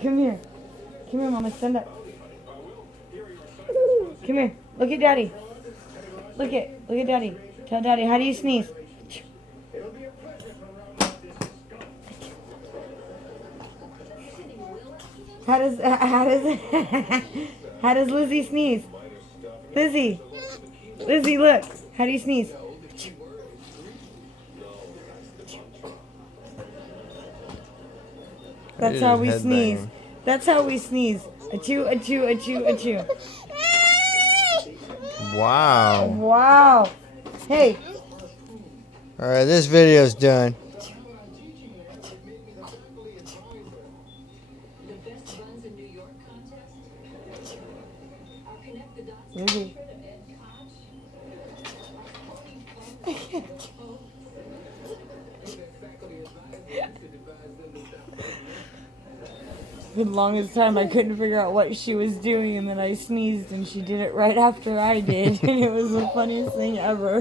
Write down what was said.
Come here. Come here, Mama. Stand up. Come here. Look at Daddy. Look at Daddy. Tell Daddy, how do you sneeze? How does how does Lizzie sneeze? Lizzie, look. How do you sneeze? That's how we sneeze. That's how we sneeze. Achoo, achoo, achoo, achoo. Wow. Wow. Hey. Alright, this video's done. Lizzie. For the longest time I couldn't figure out what she was doing, and then I sneezed and she did it right after I did, and it was the funniest thing ever.